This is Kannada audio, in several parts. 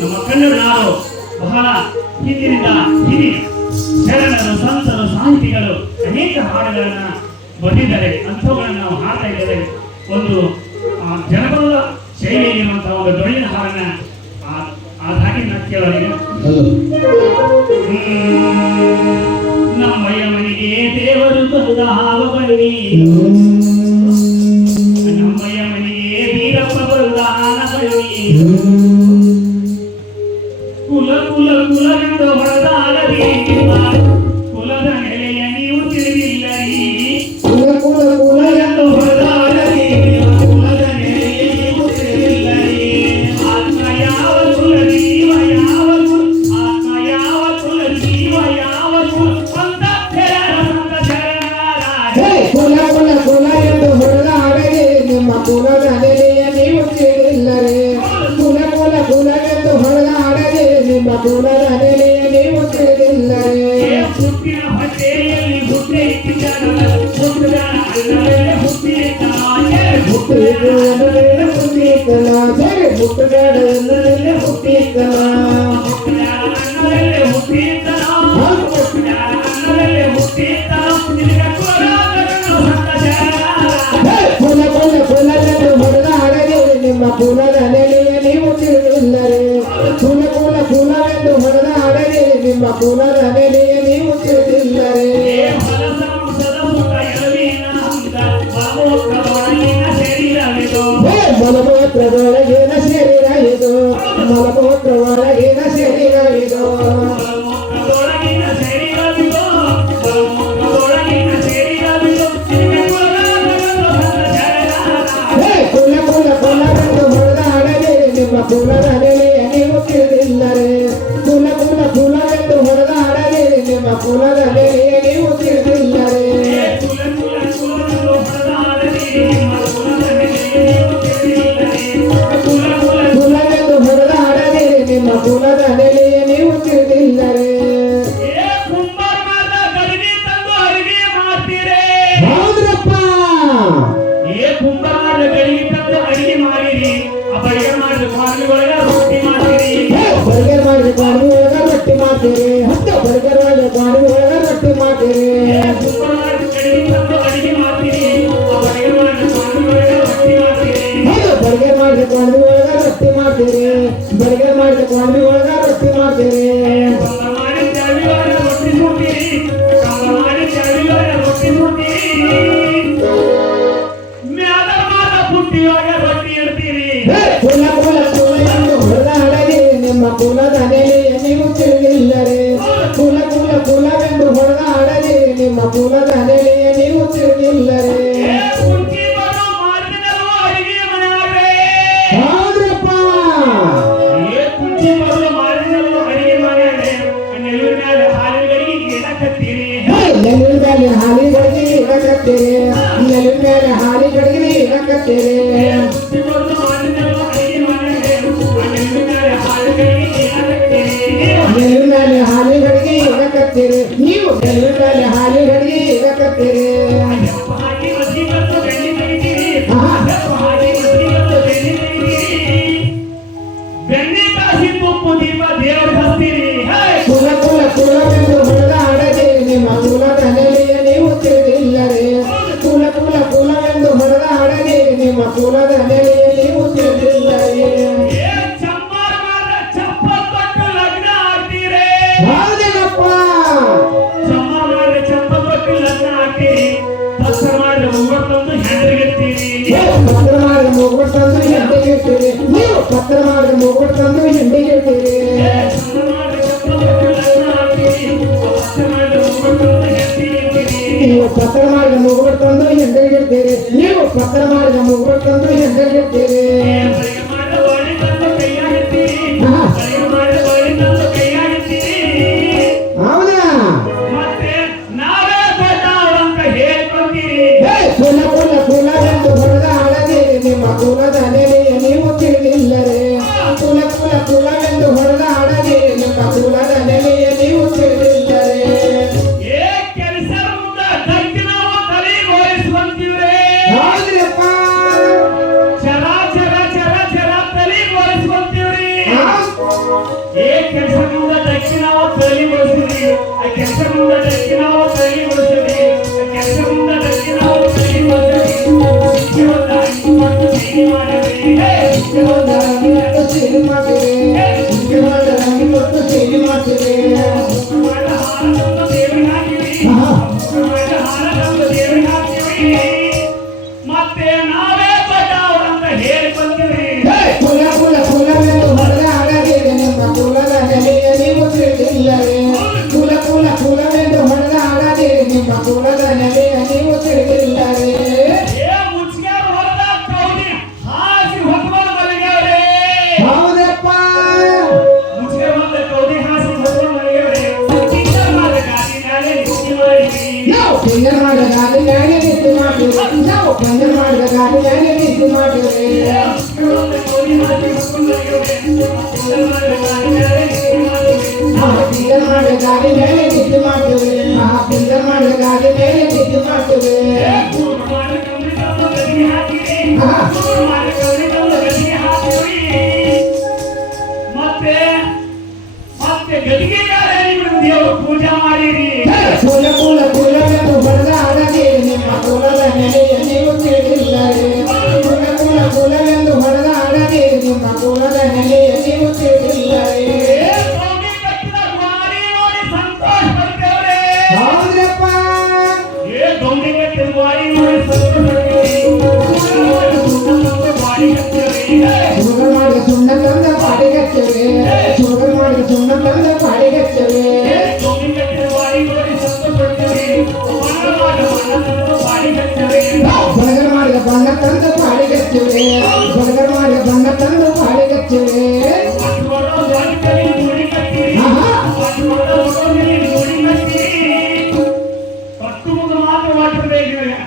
ನಮ್ಮ ಕನ್ನಡ ನಾಡು ಬಹಳ ಹಿಂದಿನಿಂದ ಹಿರಿಯ ಶರಣರು, ಸಂತರು, ಸಾಹಿತಿಗಳು ಅನೇಕ ಹಾಡುಗಳನ್ನ ಬರೆದಿದ್ದಾರೆ. ಅಂಥವುಗಳನ್ನು ನಾವು ಹಾಡ್ತಾ ಇದ್ದೇವೆ. ಒಂದು ಜನಪದ ಶೈಲಿಯಲ್ಲಿರುವಂತಹ ಒಂದು ಡೊಳ್ಳಿನ ಹಾಡನ್ನ ಹಾಗೆ ಕೇಳೋರಿಗೆ ನಮ್ಮಯ್ಯ ಮನೆಗೆ ದೇವರು ಬಂದ ಹಾವ ಬನ್ನಿ, ನಮ್ಮಯ್ಯ ಮನೆಗೆ ವೀರಪ್ಪ ಬಂದ ಆನ ಬನ್ನಿ, ಕುಲ ಕುಲ ಕುಲವೆಂದು ಹೊಡೆದಾಡಲಿ ಕುಲದ ನೆಲೆಯ ನೀವು ತಿಳಿದಿಲ್ಲರಿ, ಕುಲ ಕುಲ ಕುಲ ಎಂದು ಹೊಡೆದಾಡಲಿ ಕುಲದ ನೆಲೆಯ ನೀವು ತಿಳಿದಿಲ್ಲರಿ. ಆತ್ಮ ಯಾವ ಕುಲ ಜೀವ ಯಾವ ಕುಲ, ಆತ್ಮ ಯಾವ ಕುಲ ಜೀವ ಯಾವ ಕುಲ ಅಂತ ಕುಲ ಕುಲ ಕುಲ ಎಂದು ಹೊಡೆದಾಡಲಿ ನಿಮ್ಮ ಕುಲದ ನೆಲೆಯ ನೀವು ತಿಳಿದಿಲ್ಲರಿ, ಕುಲ ಕುಲ ಕುಲವೆಂದು ಹೊಡೆದಾಡಲಿ ನಿಮ್ಮ ಕುಲದ ನೆಲೆಯ ನೀವು ತಿಳಿದಿಲ್ಲರಿ. ಹುಟ್ಟಿನ ಹೊಟ್ಟೆಯಲ್ಲಿ ಹುಟ್ಟೆ ಇಟ್ಟಿದ್ದಾನಲ್ಲ, ಹುಟ್ಟಿದ ಅನ್ನವೆಲ್ಲ ಹುಟ್ಟಿಯಿತಲ್ಲ, ಹುಟ್ಟಿದ ಹುಟ್ಟಿತ್ತಲ್ಲ, ಸರಿ ಹುಟ್ಟಿದ ಅನ್ನವೆಲ್ಲ ಹುಟ್ಟಿತ್ತಲ್ಲ, ಹುಟ್ಟಿದ ಅನ್ನವೆಲ್ಲ ಹುಟ್ಟಿತ್ತಲ್ಲ, ಹುಟ್ಟಿದ ಅನ್ನವೆಲ್ಲ ಹುಟ್ಟಿತ್ತಲ್ಲ. ಕುಲ ಕುಲ ಕುಲವೆಂದು ಹೊಡೆದಾಡಲಿ ನಿಮ್ಮ ಕುಲದ ನೆಲೆಯ ನೀವು ತಿಳಿದಿಲ್ಲರಿ, ಕುಲ ಕುಲ ಕುಲವೆಂದು ಹೊಡೆದಾಡಲಿ ನಿಮ್ಮ ಕುಲದ ನೆಲೆಯ ನೀವು ತಿಳಿದಿಲ್ಲರಿ. ಮಲಮೂತ್ರದೊಳಗಿನ ಶರೀರ ಇದು, ಮಲಮೂತ್ರದೊಳಗಿನ ಶರೀರ ಇದು, ಕುಲ ಕುಲ ಕುಲವೆಂದು ಹೊಡೆದಾಡಲಿ ನಿಮ್ಮ ಕುಲದ ನೆಲೆಯ ನೀವು ತಿಳಿದಿಲ್ಲರಿ, ಕುಲ ಕುಲ ಕುಲವೆಂದು ಹೊಡೆದಾಡಲಿ ನಿಮ್ಮ ಕುಲದ ನೆಲೆಯ ನೀವು ತಿಳಿದಿಲ್ಲರಿ. ಕುಲವೆಂದು ಹೊಡೆದಾಡಲಿ ನಿಮ್ಮ ಕುಲದ ನೆಲೆಯ ನೀವು ತಿಳಿದಿಲ್ಲರಿ. ಹೌದ್ರಪ್ಪ, ಬರ್ಗರ್ ಮಾಡಿದ ಕಾಣಿ ಒಳಗ ರೊಟ್ಟಿ ಮಾಡ್ತೀರಿ, ಹತ್ತು ಬರ್ಗರ್ ಮಾಡಿದ ಕಾಣಿ ಒಳಗ ರೊಟ್ಟಿ ಮಾಡ್ತೀರಿ, ಹೌದು ಬರ್ಗರ್ ಮಾಡಿದ ಕಾಣಿ ಒಳಗ ರೊಟ್ಟಿ ಮಾಡ್ತೀರಿ, ಬರ್ಗರ್ ಮಾಡಿದ ಕಾಣಿ ಒಳಗ ರೊಟ್ಟಿ ಮಾಡ್ತೀರಿ. ಕುಲ ಕುಲ ಕುಲವೆಂದು ಹೊಡೆದಾಡಲಿ ನಿಮ್ಮ ಕುಲದ ನೆಲೆಯ ನೀವು ತಿಳಿದಿಲ್ಲರಿ, ಕುಲ ಕುಲ ಕುಲವೆಂದು ಹೊಡೆದಾಡಲಿ ನಿಮ್ಮ ಕುಲದ ನೆಲೆಯ ನೀವು ತಿಳಿದಿಲ್ಲರಿ. ಹೌದ್ರಪ್ಪ, ನೆಲ್ಲಿನ ಮೇಲೆ ಹಾಲಿಗಳಿಗೆ ಇಡಕತ್ತೀರಿ, ನೆಲ್ಲಿನ ಮೇಲೆ ಹಾಲಿಗಳಿಗೆ ಇಡಕತ್ತೀರಿ, ನೆಲ್ಲಿನ ಮೇಲೆ ಹಾಲಿಗಳಿಗೆ ಇಡಕತ್ತೀರಿ, ನೀವು ನೆಲ್ಲಿನ ಮೇಲೆ ಹಾಲಿಗಳಿಗೆ ಇಡಕತ್ತೀರಿ. ಕುಲ ಕುಲ ಕುಲವೆಂದು ಹೊಡೆದಾಡಲಿ ನಿಮ್ಮ ಕುಲದ ನೆಲೆಯ ನೀವು ತಿಳಿದಿಲ್ಲರಿ, ಕುಲ ಕುಲ ಕುಲವೆಂದು ಹೊಡೆದಾಡಲಿ ನಿಮ್ಮ ಕುಲದ ನೆಲೆಯ ನೀವು ತಿಳಿದಿಲ್ಲರಿ. ಹೌದೇನಪ್ಪ, ಪತ್ರ ಮಾಡಿದ ಮುಗುಳು ತಂದು ಹೆಂಡಿಗಿರ್ತೀರಿ, ನೀವು ಪತ್ರ ಮಾಡಿದ ಮುಗುಳು ತಂದು ಹೆಂಡಿಗಿರ್ತೀರಿ, ನೀವು ಪತ್ರ ಮಾಡಿದ ಮುಗುಳು ತಂದು ಹೆಂಡಿಗಿರ್ತೀರಿ, ನೀವು ಪತ್ರ ಮಾಡಿದ ಮುಗುಳು ತಂದು ಹೆಂಡಿಗಿರ್ತೀರಿ. ಹೌದಾ, ಕುಲ ಕುಲ ಕುಲವೆಂದು ಹೊಡೆದಾಡಲಿ ನಿಮ್ಮ ಕುಲದ ನೆಲೆಯ ನೀವು ತಿಳಿದಿಲ್ಲರಿ, ಕುಲ ಕುಲ ఏ ಕೆಲಸದಿಂದ ದಕ್ಷಿಣವ ತಳಿ ಬಳಸಿದ್ರಿ ಆ ಕೆಲಸದಿಂದ ದಕ್ಷಿಣವ ತಳಿ ಬಳಸಿದ್ರಿ ಆ ಕೆಲಸದಿಂದ ದಕ್ಷಿಣವ ತಳಿ ಬಳಸಿದ್ರಿ ಮುಖ್ಯವಾಗಿ ಮತ್ತು ಸೇವೆ ಮಾಡಿದ್ರಿ ಸೇವೆ ಮಾಡಿರಿ ಮತ್ತು ಸೇವೆ ಮಾಡಿರಿ ಹಾರದಂತ ದೇವರಿಗೆ ಹಾಕಿವಿ ಹಾರದಂತ ದೇವರಿಗೆ ಹಾಕಿವಿ ಮತ್ತೆ ನಾವೇ ದೊಡ್ಡವರಂತ ಹೇಳಿ ಬಂದಿವಿ ಕುಲ ಕುಲ ಕುಲವೆಂದು ಹೊಡೆದಾಡದಿರಿ ನಿಮ್ಮ ಕುಲದ ನೆಲೆಯ ನೀವು ತಿಳಿದಿಲ್ಲವೇ ಕುಲ ಕುಲ ಕುಲವೆಂದು ಹೊಡೆದಾಡದಿರಿ ನಿಮ್ಮ ಕುಲದ ನೆಲೆಯ ನೀವು ತಿಳಿದಿಲ್ಲವೇ ಹೌದಪ್ಪ ನಾವು ಪುಣ್ಯ ಮಾಡಿದ ಗಾಡಿನಾಗೆ ನಿತ್ಯ ಮಾಡಿರಿ ನಾವು ಪುಣ್ಯ ಮಾಡಿದ ಗಾಡಿನಾಗೆ ನಿತ್ಯ ಮಾಡಿರಿ ಪುಣ್ಯ ಮಾಡಿದ ಗಾಡಿ ಮೇಲೆ ನಿತ್ಯ ಮಾಡ್ತೀವಿ ಪುಣ್ಯ ಮಾಡಿದ ಗಾಡಿ ಮೇಲೆ ನಿತ್ಯ ಮಾಡ್ತೀವಿ ಮತ್ತೆ ಮತ್ತೆ ಗದಿಗೆ ದೇವರು ಪೂಜೆ ಮಾಡಿರಿ ಕುಲ ಕುಲ ಕುಲವೆಂದು ಹೊಡೆದಾಡದಿರಿ ನಿಮ್ಮ ಕುಲದ ನೆಲೆಯ ನೀವು ತಿಳಿದಿಲ್ಲವೇ ಕುಲ ಕುಲ ಕುಲವೆಂದು ಹೊಡೆದಾಡದಿರಿ ನಿಮ್ಮ ಕುಲದ ನೆಲೆಯ ನೀವು ತಿಳಿದಿಲ್ಲವೇ ಹೌದ್ರಪ್ಪ ಗೌಂಡಿ ಕಟ್ಟಿದ ನೋಡಿ ಶುಗರ್ ಮಾಡಿದ ಸುಣ್ಣ ತಂದ ಪಾಡಿಗಚ್ಚವೆ ಶುಗರ್ ಮಾಡಿದ ಸುಣ್ಣ ತಂದ ಪಾಡಿಗಚ್ಚವೆ ಬಡಗರ್ ಮಾಡಿದ ಬಣ್ಣ ತಂದು ಪಾಡಿಗಚ್ಚವೆ ಬಡಗರ್ ಮಾಡಿದ ಬಣ್ಣ ತಂದು ಪಾಡಿಗಚ್ಚವೆ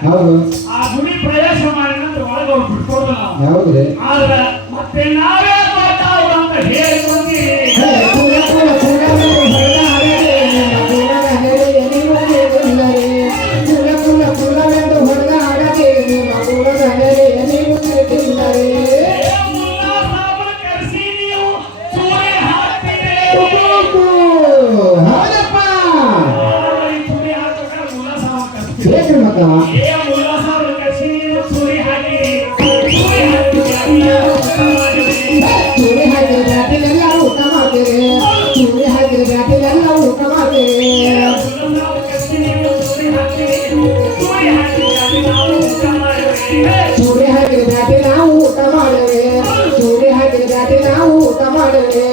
ಹೌದು ಆ ಗುಡಿ ಪ್ರವೇಶ ಮಾಡಿ ನಂತರ ಒಳಗೆ ಅವ್ರು ಬಿಟ್ಕೊಡೋದು ನಾವು ಹೌದ್ರಿ ಆದ್ರೆ ಮತ್ತೆ ನಾವೇ ದೊಡ್ಡವರು ಅಂತ ಹೇಳಿ ಬಂದಿರಿ ಕುಲ ಕುಲ ಕುಲವೆಂದು ಹೊಡೆದಾಡದಿರಿ ನಿಮ್ಮ ಕುಲದ ನೆಲೆಯ ನೀವು ತಿಳಿದಿಲ್ಲವೇ ಕುಲ ಕುಲ ಕುಲವೆಂದು ಹೊಡೆದಾಡದಿರಿ ನಿಮ್ಮ ಕುಲದ ನೆಲೆಯ ನೀವು ತಿಳಿದಿಲ್ಲವೇ ಕರೆಸಿ ನೀವು ಚೂರಿ ಹಾಕ್ತೀರಿ ಹೌದಪ್ಪ ಚೂರಿ ಹಾಕ್ಬೇಕಾದ್ರೆ ಮುಲ್ಲಾಸಾವ ಕರೆಸ್ತೀರಿ ಬೇಕ್ರಿ ಮತ್ತ ಮುಲ್ಲಾಸಾವ ಕರೆಸಿ ನೀವು ಚೂರಿ ಹಾಕಿರಿ ಚೂರಿ ಹಾಕಿದ ಬ್ಯಾಟಿಲೆಲ್ಲ ಊಟ ಮಾಡ್ತೀರಿ ಚೂರಿ ಹಾಕಿದ ಬ್ಯಾಟಿಲೆಲ್ಲ ಊಟ ಮಾಡ್ತೀರಿ ಚೂರಿ ಹಾಕಿದ ಬ್ಯಾಟಿ ನಾವು ಊಟ ಮಾಡುವೆ ಚೂರಿ ಹಾಕಿದ ಬ್ಯಾಟಿ ನಾವು ಊಟ ಮಾಡುವೆ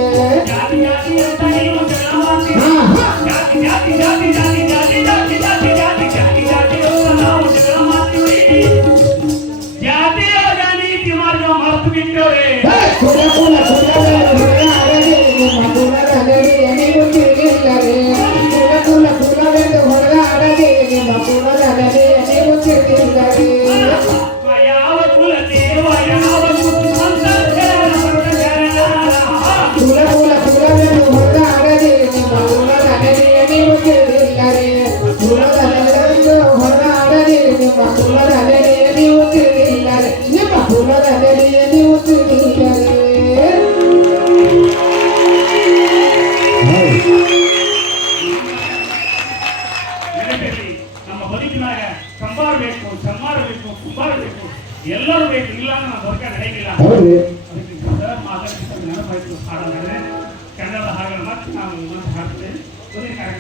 ಕುಲ ಕುಲ ಕುಲವೆಂದು ಹೊಡೆದಾಡದಿರಿ ನಿಮ್ಮ ಕುಲದ ನೆಲೆಯ ನೀವು ತಿಳಿದಿಲ್ಲವೇ ಕುಲ ಕುಲ ಕುಲವೆಂದು ಹೊಡೆದಾಡದಿರಿ ನಿಮ್ಮ ಕುಲದ ನೆಲೆಯ ನೀವು ತಿಳಿದಿಲ್ಲವೇ ಯಾವ ಕುಲ ದೇವ ಯಾವ ಕುಲ ಕುಲ ಕುಲವೆಂದು ಹೊಡೆದಾಡದಿರಿ ನಿಮ್ಮ ಕುಲದ ನೆಲೆಯ ನೀವು ತಿಳಿದಿಲ್ಲವೇ ಕುಲದ ನೆಲೆಯನ್ನು ಹೊಡೆದಾಡದಿರಿ ನಿಮ್ಮ ಕುಲದ ನೆಲೆಯ ನೀವು ತಿಳಿದಿಲ್ಲವೇ ನಿಮ್ಮ ಕುಲದ ನೆಲೆಯ ನೀವು ತಿಳಿದಿಲ್ಲವೇ ನೆನಪಿರಲಿ ನಮ್ಮ ಬದುಕಿನಾಗ ಸಂಬಾರ ಬೇಕು ಸನ್ಮಾನ ಬೇಕು ಕುಂಬಾರ ಬೇಕು ಎಲ್ಲರೂ ಬೇಕು ಇಲ್ಲ ಅಂದ್ರೆ ನಮ್ಮ ಬದುಕ ನಡೆಯಲಿಲ್ಲ ಹೌದ್ರಿ ಅದಕ್ಕೆ ಮಾತಾಡ್ತಿದ್ದ ನೆನಪಾಯ್ತು ಹಾಡಂದ್ರೆ ಕನ್ನಡ ಹಾಡನ್ನು ಮತ್ತೆ ನಾವು ಹಾಡ್ತೇವೆ ಮುಂದಿನ ಕಾರ್ಯಕ್ರಮ